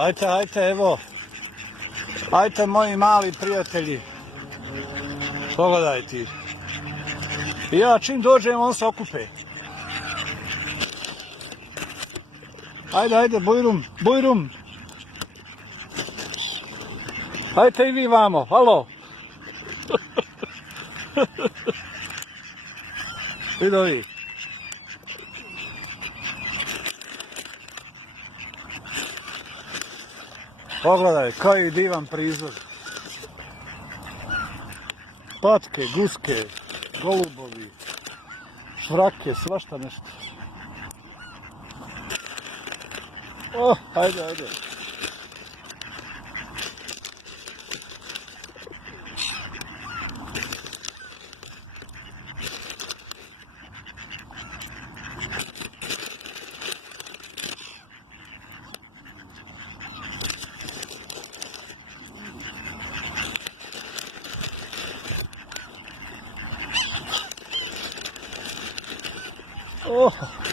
Ajte, ajte, evo. Ajte, moji mali prijatelji. Pogledajte. I ja čim dođem, on se okupe. Ajde, ajde, Bujrum, Bujrum. Ajte i vi vamo, halo. Vidovi. Pogledaj, koji divan prizor. Patke, guske, golubovi, švrake, svašta nešto. Oh, ajde, ajde. Oh.